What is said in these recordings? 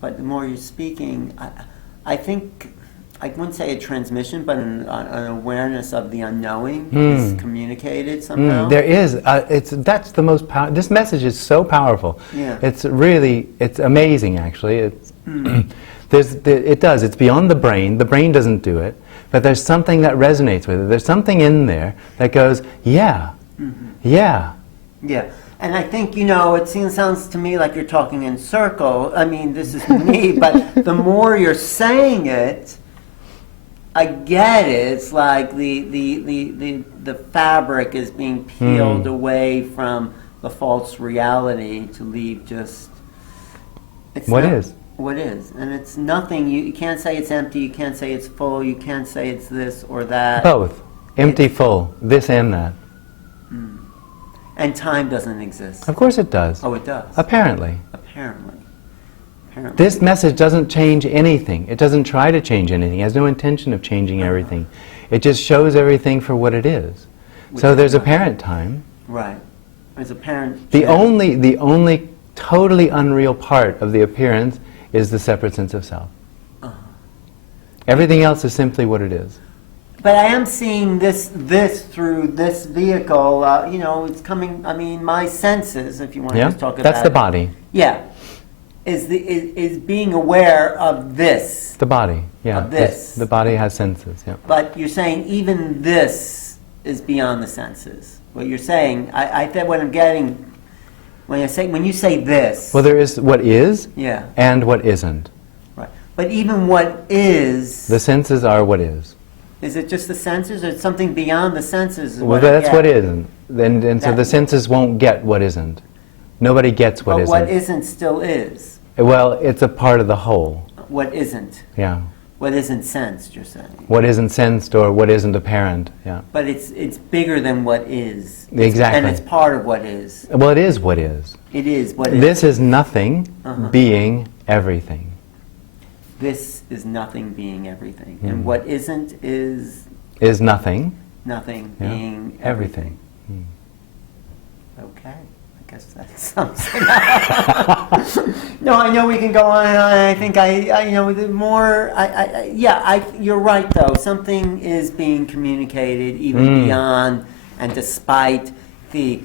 but the more you're speaking, I think, I wouldn't say a transmission, but an awareness of the unknowing is communicated somehow. There is. That's the most powerful. This message is so powerful. Yeah. It's amazing, actually. It does. It's beyond the brain. The brain doesn't do it. But there's something that resonates with it. There's something in there that goes, yeah, yeah. Yeah. And I think, it sounds to me like you're talking in circle. I mean, this is me, but the more you're saying it, I get it. It's like the fabric is being peeled away from the false reality to leave just what is. What is. And it's nothing. You can't say it's empty. You can't say it's full. You can't say it's this or that. Both. Empty, full. This and that. And time doesn't exist. Of course it does. Oh, it does. Apparently. Apparently. This message doesn't change anything. It doesn't try to change anything. It has no intention of changing everything. It just shows everything for what it is. So there's apparent time. Right. There's apparent... The only totally unreal part of the appearance is the separate sense of self. Everything else is simply what it is. But I am seeing this through this vehicle. It's coming. I mean, my senses, if you want to just talk about that's the body. Yeah, is being aware of this. The body. Yeah. Of this. The body has senses. Yeah. But you're saying even this is beyond the senses. What you're saying, I think what I'm getting when you say this. Well, there is what is. Yeah. And what isn't. Right. But even what is. The senses are what is. Is it just the senses, or something beyond the senses? Well, that's what isn't. And so the senses won't get what isn't. Nobody gets what isn't. But what isn't still is. Well, it's a part of the whole. What isn't. Yeah. What isn't sensed, you're saying. What isn't sensed or what isn't apparent. Yeah. But it's bigger than what is. Exactly. And it's part of what is. Well, it is what is. It is what is. This is nothing being everything. This is nothing being everything. And what isn't is... Is nothing. Nothing being everything. Okay. I guess that sums it up. No, I know we can go on and on. I think the more... you're right, though. Something is being communicated even beyond and despite the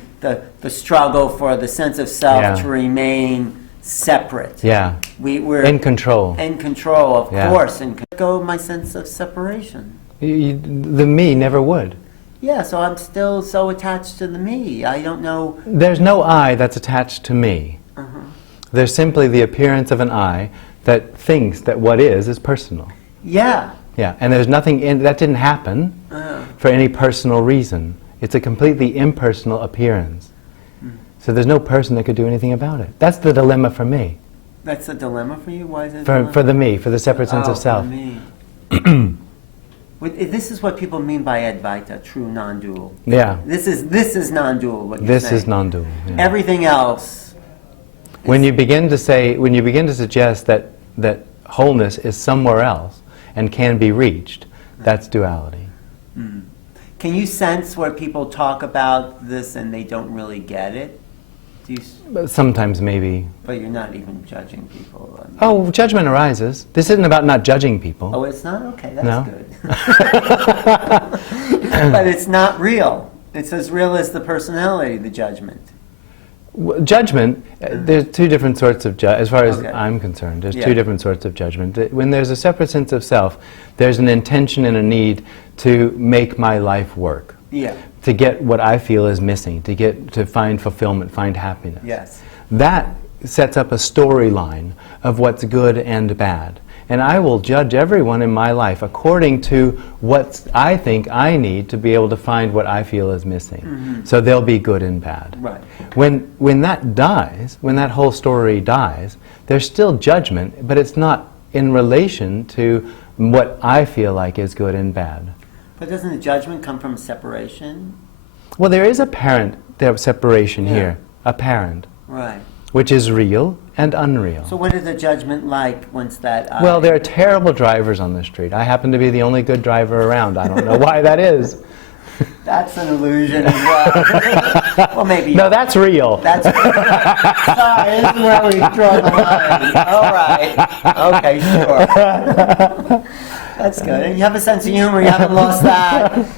struggle for the sense of self to remain separate. Yeah. We're in control. In control, of course. And go my sense of separation. The me never would. Yeah, so I'm still so attached to the me. I don't know. There's no I that's attached to me. There's simply the appearance of an I that thinks that what is personal. Yeah. Yeah, and there's nothing that didn't happen for any personal reason. It's a completely impersonal appearance. So there's no person that could do anything about it. That's the dilemma for me. That's the dilemma for you? Why is it for the me, for the separate sense of self. For the me. This is what people mean by Advaita, true non-dual. Yeah. This is non-dual, what you're This saying. is non-dual. Yeah. Everything else. When you begin to suggest that wholeness is somewhere else and can be reached, that's duality. Can you sense where people talk about this and they don't really get it? Sometimes maybe. But you're not even judging people. Oh, judgment arises. This isn't about not judging people. Oh, it's not? Okay, that's No. good. But it's not real. It's as real as the personality, the judgment. Judgment, there's two different sorts of as far as Okay. I'm concerned, there's two different sorts of judgment. When there's a separate sense of self, there's an intention and a need to make my life work. Yeah. To get what I feel is missing, to find fulfillment, find happiness. Yes. That sets up a storyline of what's good and bad. And I will judge everyone in my life according to what I think I need to be able to find what I feel is missing. So they'll be good and bad. Right. When that dies, when that whole story dies, there's still judgment, but it's not in relation to what I feel like is good and bad. But doesn't the judgment come from separation? Well, there is apparent separation here, apparent, Right. which is real and unreal. So what is the judgment like once that... Well, there are terrible drivers on the street. I happen to be the only good driver around. I don't know why that is. That's an illusion as well. Well, maybe. No, that's real. That's sorry. This is where we draw the line. All right. Okay, sure. That's good. And you have a sense of humor. You haven't lost that.